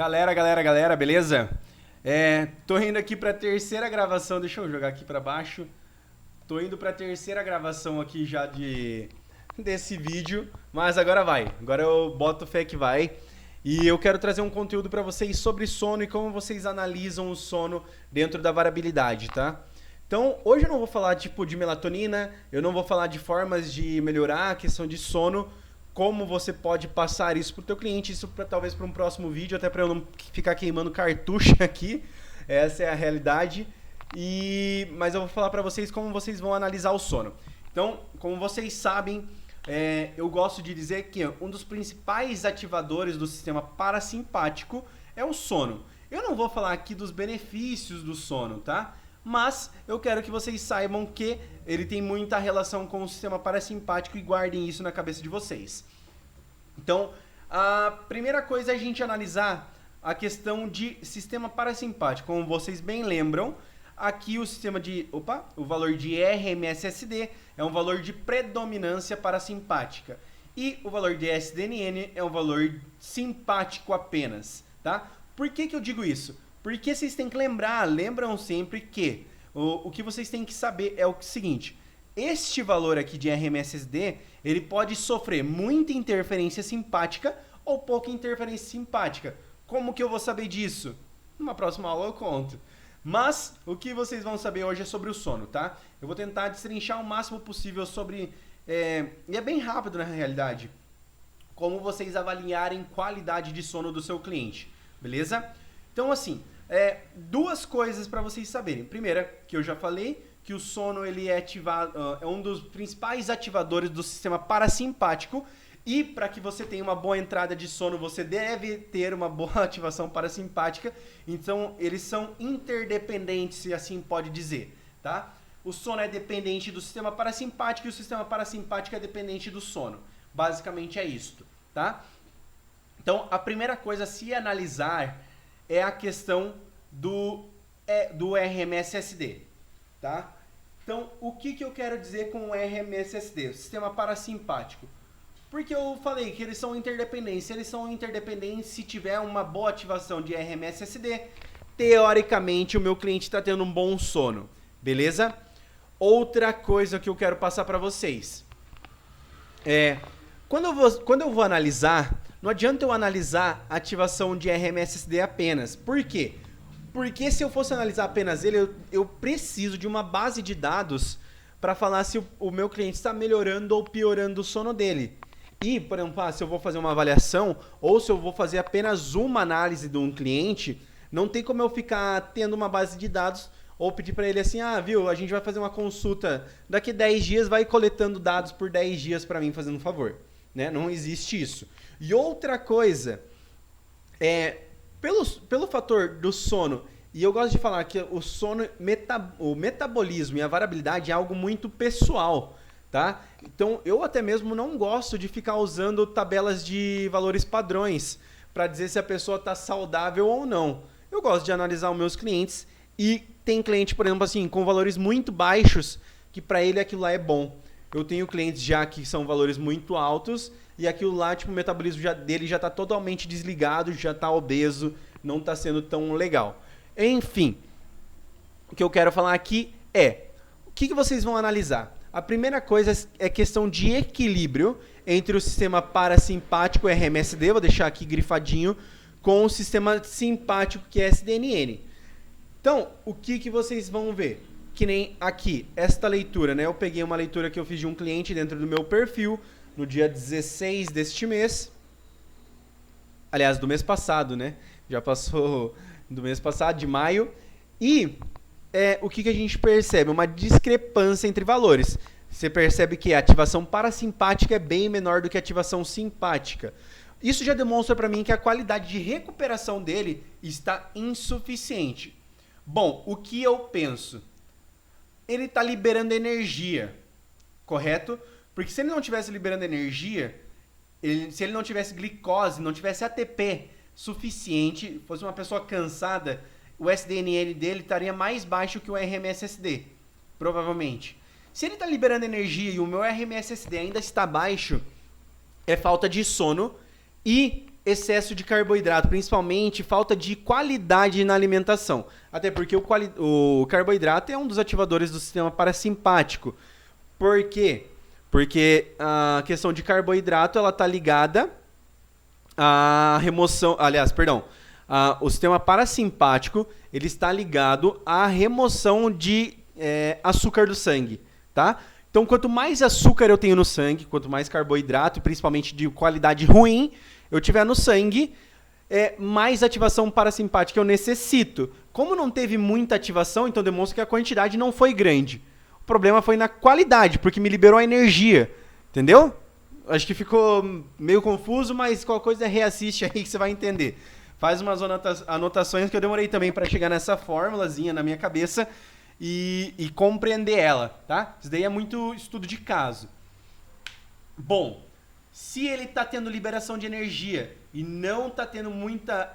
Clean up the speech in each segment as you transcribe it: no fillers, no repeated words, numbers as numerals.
Galera, beleza? Tô indo aqui pra terceira gravação, deixa eu jogar aqui pra baixo. Tô indo pra terceira gravação aqui já desse vídeo, mas agora vai. Agora eu boto fé que vai. E eu quero trazer um conteúdo pra vocês sobre sono e como vocês analisam o sono dentro da variabilidade, tá? Então, hoje eu não vou falar tipo de melatonina, eu não vou falar de formas de melhorar a questão de sono, como você pode passar isso pro teu cliente, isso talvez para um próximo vídeo, até para eu não ficar queimando cartucho aqui. Essa é a realidade. Mas eu vou falar para vocês como vocês vão analisar o sono. Então, como vocês sabem, eu gosto de dizer que um dos principais ativadores do sistema parasimpático é o sono. Eu não vou falar aqui dos benefícios do sono, tá? Mas eu quero que vocês saibam que ele tem muita relação com o sistema parasimpático e guardem isso na cabeça de vocês. Então, a primeira coisa é a gente analisar a questão de sistema parasimpático. Como vocês bem lembram, aqui o sistema o valor de RMSSD é um valor de predominância parasimpática. E o valor de SDNN é um valor simpático apenas, tá? Por que eu digo isso? Porque vocês têm que lembram sempre que o que vocês têm que saber é o seguinte: este valor aqui de RMSSD, ele pode sofrer muita interferência simpática ou pouca interferência simpática. Como que eu vou saber disso? Numa próxima aula eu conto. Mas o que vocês vão saber hoje é sobre o sono, tá? Eu vou tentar destrinchar o máximo possível sobre... e é bem rápido na realidade. Como vocês avaliarem qualidade de sono do seu cliente, beleza? Então, assim, duas coisas para vocês saberem. Primeira, que eu já falei, que o sono ele é um dos principais ativadores do sistema parasimpático. E para que você tenha uma boa entrada de sono, você deve ter uma boa ativação parasimpática. Então, eles são interdependentes, se assim pode dizer, tá? O sono é dependente do sistema parasimpático e o sistema parasimpático é dependente do sono. Basicamente é isto, tá? Então, a primeira coisa a se analisar é a questão do RMSSD, tá? Então, o que eu quero dizer com o RMSSD, o sistema parasimpático? Porque eu falei que eles são interdependentes. Se eles são interdependentes, se tiver uma boa ativação de RMSSD, teoricamente o meu cliente está tendo um bom sono, beleza? Outra coisa que eu quero passar para vocês quando eu vou analisar, não adianta eu analisar a ativação de RMSSD apenas. Por quê? Porque se eu fosse analisar apenas ele, eu preciso de uma base de dados para falar se o meu cliente está melhorando ou piorando o sono dele. E, por exemplo, se eu vou fazer uma avaliação ou se eu vou fazer apenas uma análise de um cliente, não tem como eu ficar tendo uma base de dados ou pedir para ele assim, viu, a gente vai fazer uma consulta daqui 10 dias, vai coletando dados por 10 dias para mim, fazendo um favor. Né? Não existe isso. E outra coisa, pelo fator do sono, e eu gosto de falar que o sono, o metabolismo e a variabilidade é algo muito pessoal, tá? Então, eu até mesmo não gosto de ficar usando tabelas de valores padrões para dizer se a pessoa está saudável ou não. Eu gosto de analisar os meus clientes e tem cliente, por exemplo, assim, com valores muito baixos, que para ele aquilo lá é bom. Eu tenho clientes já que são valores muito altos e aquilo lá, tipo, o metabolismo dele já está totalmente desligado, já está obeso, não está sendo tão legal. Enfim, o que eu quero falar aqui o que vocês vão analisar? A primeira coisa é questão de equilíbrio entre o sistema parasimpático RMSD, vou deixar aqui grifadinho, com o sistema simpático que é SDNN. Então, o que vocês vão ver? Que nem aqui, esta leitura, né? Eu peguei uma leitura que eu fiz de um cliente dentro do meu perfil, no dia 16 deste mês. Aliás, do mês passado, né? Já passou do mês passado, de maio. E o que a gente percebe? Uma discrepância entre valores. Você percebe que a ativação parasimpática é bem menor do que a ativação simpática. Isso já demonstra para mim que a qualidade de recuperação dele está insuficiente. Bom, o que eu penso? Ele está liberando energia, correto? Porque se ele não estivesse liberando energia, se ele não tivesse glicose, não tivesse ATP suficiente, fosse uma pessoa cansada, o SDNN dele estaria mais baixo que o RMSSD, provavelmente. Se ele está liberando energia e o meu RMSSD ainda está baixo, é falta de sono e excesso de carboidrato, principalmente falta de qualidade na alimentação. Até porque o carboidrato é um dos ativadores do sistema parasimpático. Por quê? Porque a questão de carboidrato ela está ligada à remoção... Aliás, perdão. O sistema parasimpático ele está ligado à remoção de açúcar do sangue, tá? Então, quanto mais açúcar eu tenho no sangue, quanto mais carboidrato, principalmente de qualidade ruim, eu tiver no sangue, mais ativação parasimpática eu necessito. Como não teve muita ativação, então demonstra que a quantidade não foi grande. O problema foi na qualidade, porque me liberou a energia, entendeu? Acho que ficou meio confuso, mas qualquer coisa reassiste aí que você vai entender. Faz umas anotações que eu demorei também para chegar nessa formulazinha na minha cabeça e compreender ela, tá? Isso daí é muito estudo de caso. Bom, se ele está tendo liberação de energia e não está tendo muita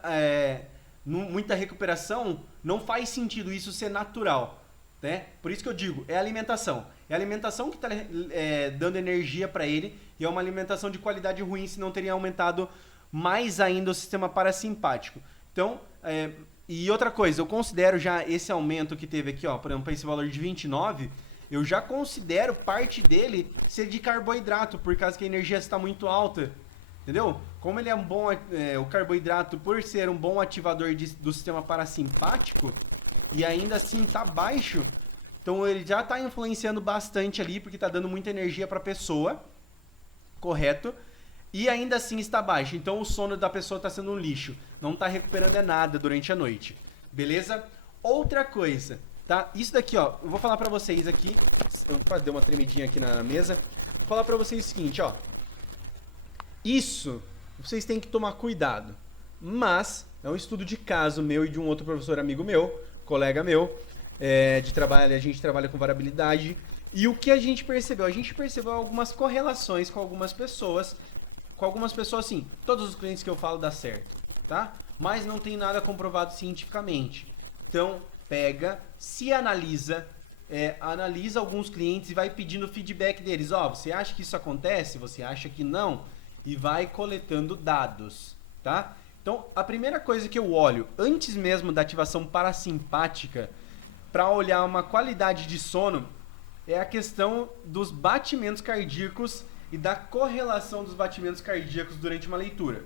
recuperação, não faz sentido isso ser natural, né? Por isso que eu digo, é alimentação. É a alimentação que está dando energia para ele e é uma alimentação de qualidade ruim, se não teria aumentado mais ainda o sistema parasimpático. Então, e outra coisa, eu considero já esse aumento que teve aqui, ó, por exemplo, esse valor de 29, eu já considero parte dele ser de carboidrato, por causa que a energia está muito alta, entendeu? Como ele é um bom, o carboidrato, por ser um bom ativador do sistema parasimpático, e ainda assim está baixo, então ele já está influenciando bastante ali, porque está dando muita energia para a pessoa, correto? E ainda assim está baixo, então o sono da pessoa está sendo um lixo, não está recuperando nada durante a noite, beleza? Outra coisa, tá? Isso daqui, ó, eu vou falar pra vocês aqui, eu quase dei uma tremidinha aqui na mesa, vou falar pra vocês o seguinte, ó, isso vocês têm que tomar cuidado, mas é um estudo de caso meu e de um outro professor amigo meu, colega meu, de trabalho, a gente trabalha com variabilidade, e o que a gente percebeu? A gente percebeu algumas correlações com algumas pessoas sim, todos os clientes que eu falo dá certo, tá? Mas não tem nada comprovado cientificamente. Então, pega, se analisa, analisa alguns clientes e vai pedindo feedback deles. Ó, você acha que isso acontece? Você acha que não? E vai coletando dados, tá? Então, a primeira coisa que eu olho, antes mesmo da ativação parasimpática, para olhar uma qualidade de sono, é a questão dos batimentos cardíacos e da correlação dos batimentos cardíacos durante uma leitura.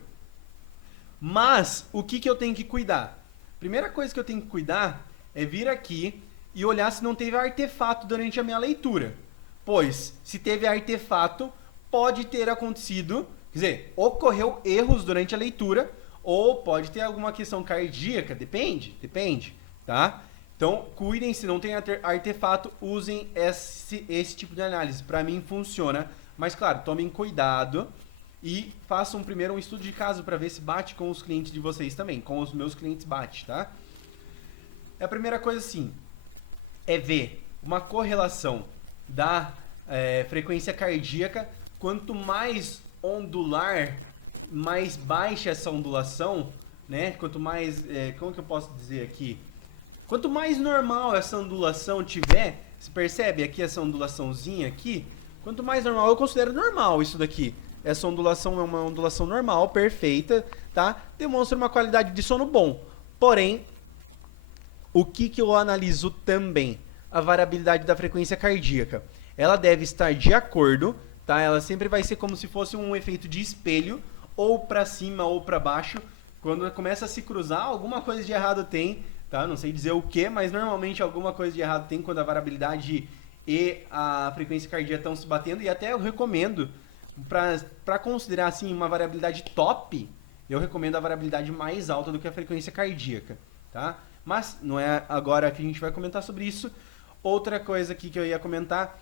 Mas, o que eu tenho que cuidar? Primeira coisa que eu tenho que cuidar é vir aqui e olhar se não teve artefato durante a minha leitura. Pois, se teve artefato, pode ter acontecido, quer dizer, ocorreu erros durante a leitura, ou pode ter alguma questão cardíaca, depende, tá? Então, cuidem, se não tem artefato, usem esse tipo de análise. Para mim, funciona. Mas, claro, tomem cuidado e façam primeiro um estudo de caso para ver se bate com os clientes de vocês também. Com os meus clientes bate, tá? A primeira coisa, sim, é ver uma correlação da frequência cardíaca. Quanto mais ondular, mais baixa essa ondulação, né? Quanto mais, como que eu posso dizer aqui? Quanto mais normal essa ondulação tiver, você percebe aqui essa ondulaçãozinha aqui? Quanto mais normal, eu considero normal isso daqui. Essa ondulação é uma ondulação normal, perfeita, tá? Demonstra uma qualidade de sono bom. Porém, o que eu analiso também? A variabilidade da frequência cardíaca. Ela deve estar de acordo, tá? Ela sempre vai ser como se fosse um efeito de espelho, ou para cima ou para baixo. Quando começa a se cruzar, alguma coisa de errado tem, tá? Não sei dizer o que, mas normalmente alguma coisa de errado tem quando a variabilidade e a frequência cardíaca estão se batendo, e até eu recomendo, para considerar assim uma variabilidade top, eu recomendo a variabilidade mais alta do que a frequência cardíaca, tá? Mas não é agora que a gente vai comentar sobre isso. Outra coisa aqui que eu ia comentar,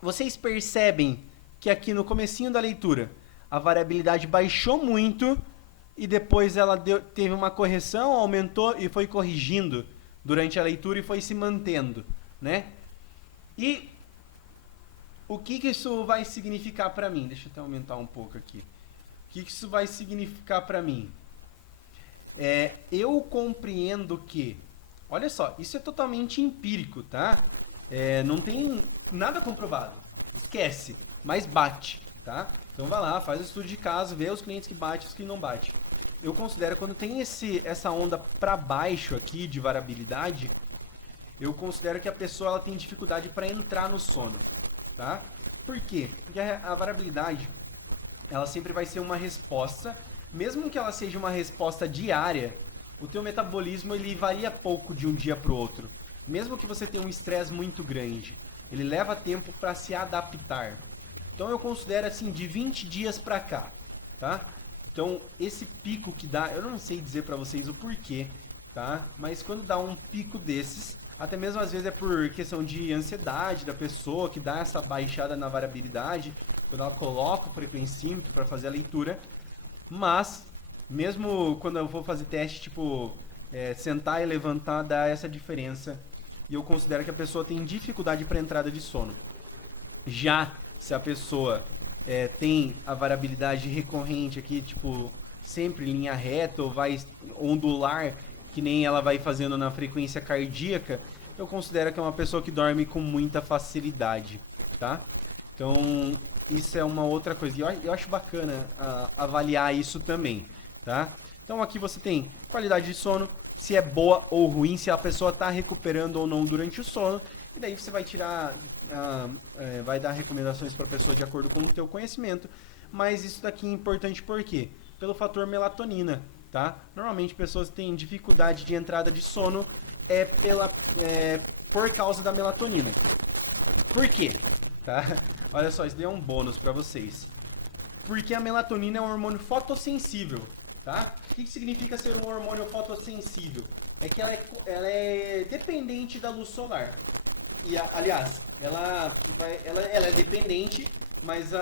vocês percebem que aqui no comecinho da leitura, a variabilidade baixou muito, e depois ela teve uma correção, aumentou e foi corrigindo durante a leitura e foi se mantendo, né? E o que isso vai significar para mim? Deixa eu até aumentar um pouco aqui. O que isso vai significar para mim? Eu compreendo que... Olha só, isso é totalmente empírico, tá? Não tem nada comprovado. Esquece, mas bate, tá? Então vai lá, faz o estudo de caso, vê os clientes que batem e os que não batem. Eu considero quando tem essa onda para baixo aqui de variabilidade, eu considero que a pessoa ela tem dificuldade para entrar no sono, tá? Por quê? Porque a variabilidade ela sempre vai ser uma resposta, mesmo que ela seja uma resposta diária, o teu metabolismo ele varia pouco de um dia para o outro. Mesmo que você tenha um estresse muito grande, ele leva tempo para se adaptar. Então eu considero assim de 20 dias para cá, tá? Então esse pico que dá, eu não sei dizer para vocês o porquê, tá? Mas quando dá um pico desses, até mesmo às vezes é por questão de ansiedade da pessoa que dá essa baixada na variabilidade, quando ela coloca o frequencímetro para fazer a leitura, mas mesmo quando eu vou fazer teste, tipo, sentar e levantar, dá essa diferença. E eu considero que a pessoa tem dificuldade para entrada de sono. Já se a pessoa tem a variabilidade recorrente aqui, tipo, sempre em linha reta ou vai ondular, que nem ela vai fazendo na frequência cardíaca, eu considero que é uma pessoa que dorme com muita facilidade, tá? Então, isso é uma outra coisa. E eu acho bacana avaliar isso também, tá? Então aqui você tem qualidade de sono, se é boa ou ruim, se a pessoa está recuperando ou não durante o sono. E daí você vai tirar, vai dar recomendações para a pessoa de acordo com o teu conhecimento. Mas isso daqui é importante por quê? Pelo fator melatonina, tá? Normalmente pessoas que têm dificuldade de entrada de sono por causa da melatonina. Por quê? Tá? Olha só, isso daí é um bônus para vocês. Porque a melatonina é um hormônio fotossensível, tá? O que significa ser um hormônio fotossensível? É que ela é dependente da luz solar. E, aliás, ela é dependente, mas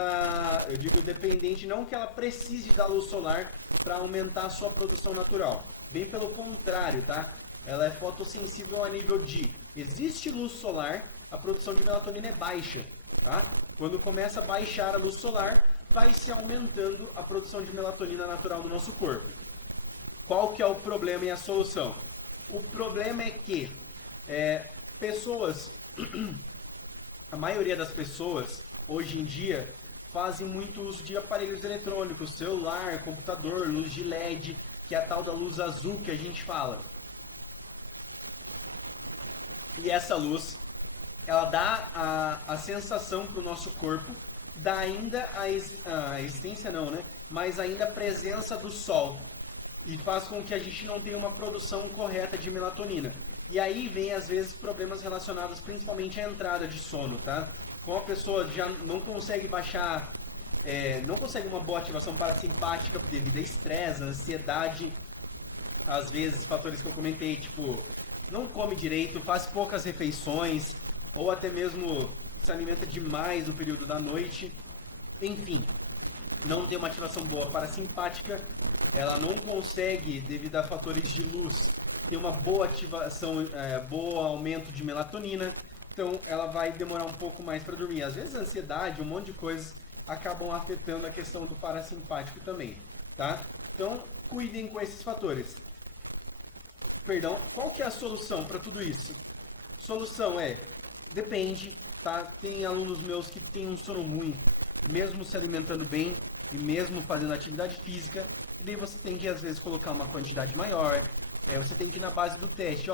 eu digo dependente não que ela precise da luz solar para aumentar a sua produção natural. Bem pelo contrário, tá? Ela é fotossensível a nível de existe luz solar, a produção de melatonina é baixa, tá? Quando começa a baixar a luz solar, vai se aumentando a produção de melatonina natural no nosso corpo. Qual que é o problema e a solução? O problema é que a maioria das pessoas, hoje em dia, fazem muito uso de aparelhos eletrônicos, celular, computador, luz de LED, que é a tal da luz azul que a gente fala. E essa luz, ela dá a sensação para o nosso corpo, dá ainda a existência não, né? Mas ainda a presença do sol. E faz com que a gente não tenha uma produção correta de melatonina. E aí vem, às vezes, problemas relacionados principalmente à entrada de sono, tá? Como a pessoa já não consegue baixar, não consegue uma boa ativação parasimpática devido a estresse, ansiedade, às vezes, fatores que eu comentei, tipo, não come direito, faz poucas refeições, ou até mesmo se alimenta demais no período da noite, enfim, não tem uma ativação boa parasimpática, ela não consegue, devido a fatores de luz, ter uma boa ativação, bom aumento de melatonina, então ela vai demorar um pouco mais para dormir. Às vezes a ansiedade, um monte de coisas acabam afetando a questão do parasimpático também, tá? Então cuidem com esses fatores. Perdão, qual que é a solução para tudo isso? Solução depende, tá? Tem alunos meus que têm um sono ruim, mesmo se alimentando bem e mesmo fazendo atividade física, e daí você tem que às vezes colocar uma quantidade maior, você tem que ir na base do teste,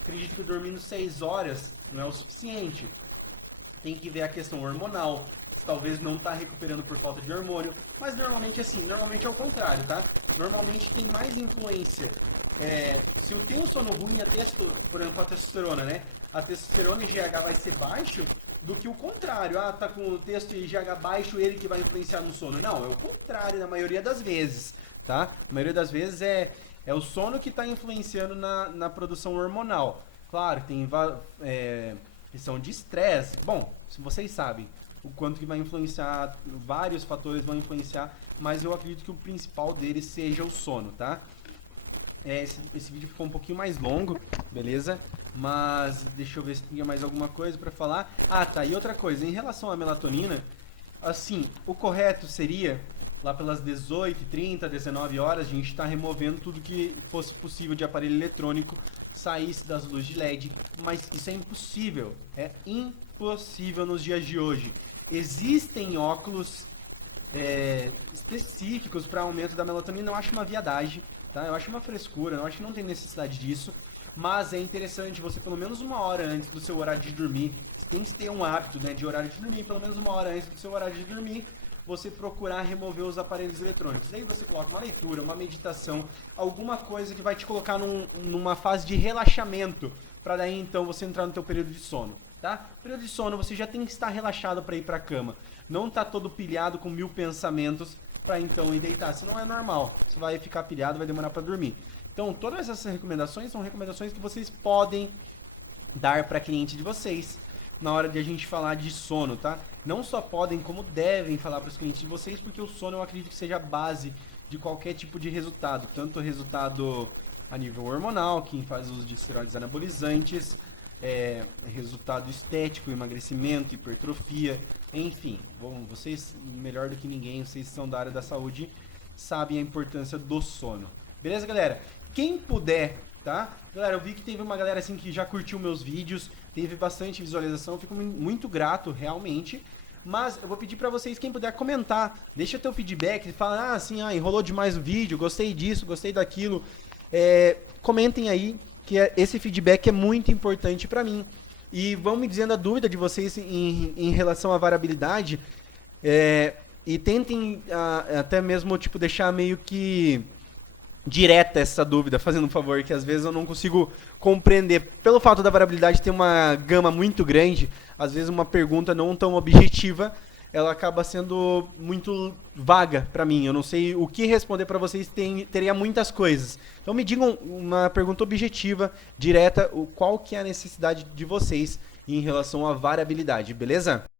acredito que dormindo 6 horas não é o suficiente, tem que ver a questão hormonal, talvez não está recuperando por falta de hormônio, mas normalmente normalmente é o contrário, tá? Normalmente tem mais influência, se eu tenho sono ruim, por exemplo, a testosterona, né? A testosterona e GH vai ser baixo, do que o contrário, tá com o testo e GH baixo, ele que vai influenciar no sono. Não, é o contrário na maioria das vezes, tá? A maioria das vezes é o sono que está influenciando na produção hormonal. Claro, tem questão de estresse. Bom, se vocês sabem o quanto que vai influenciar, vários fatores vão influenciar, mas eu acredito que o principal deles seja o sono, tá? Esse vídeo ficou um pouquinho mais longo, beleza? Mas deixa eu ver se tinha mais alguma coisa para falar. Tá, e outra coisa, em relação à melatonina, assim, o correto seria, lá pelas 18h30, 19 horas, a gente está removendo tudo que fosse possível de aparelho eletrônico, saísse das luzes de LED, mas isso é impossível nos dias de hoje. Existem óculos específicos para aumento da melatonina, eu acho uma viadagem, tá? Eu acho uma frescura, eu acho que não tem necessidade disso. Mas é interessante você, pelo menos uma hora antes do seu horário de dormir, você tem que ter um hábito, né, de horário de dormir, pelo menos uma hora antes do seu horário de dormir, você procurar remover os aparelhos eletrônicos. Aí você coloca uma leitura, uma meditação, alguma coisa que vai te colocar numa fase de relaxamento, para daí então você entrar no teu período de sono, tá? Período de sono você já tem que estar relaxado para ir para a cama, não tá todo pilhado com 1000 pensamentos para então ir deitar, senão é normal, você vai ficar pilhado, vai demorar para dormir. Então, todas essas recomendações são recomendações que vocês podem dar para cliente de vocês na hora de a gente falar de sono, tá? Não só podem, como devem falar para os clientes de vocês, porque o sono eu acredito que seja a base de qualquer tipo de resultado, tanto resultado a nível hormonal, quem faz uso de esteroides anabolizantes, resultado estético, emagrecimento, hipertrofia, enfim. Bom, vocês, melhor do que ninguém, vocês são da área da saúde, sabem a importância do sono. Beleza, galera? Quem puder, tá? Galera, eu vi que teve uma galera assim que já curtiu meus vídeos, teve bastante visualização, eu fico muito grato, realmente. Mas eu vou pedir pra vocês, quem puder comentar, deixa teu feedback, fala, enrolou demais o vídeo, gostei disso, gostei daquilo. Comentem aí, que esse feedback é muito importante pra mim. E vão me dizendo a dúvida de vocês em relação à variabilidade, e tentem até mesmo, tipo, deixar meio que direta essa dúvida, fazendo um favor, que às vezes eu não consigo compreender. Pelo fato da variabilidade ter uma gama muito grande, às vezes uma pergunta não tão objetiva, ela acaba sendo muito vaga para mim. Eu não sei o que responder para vocês, teria muitas coisas. Então me digam uma pergunta objetiva, direta, qual que é a necessidade de vocês em relação à variabilidade, beleza?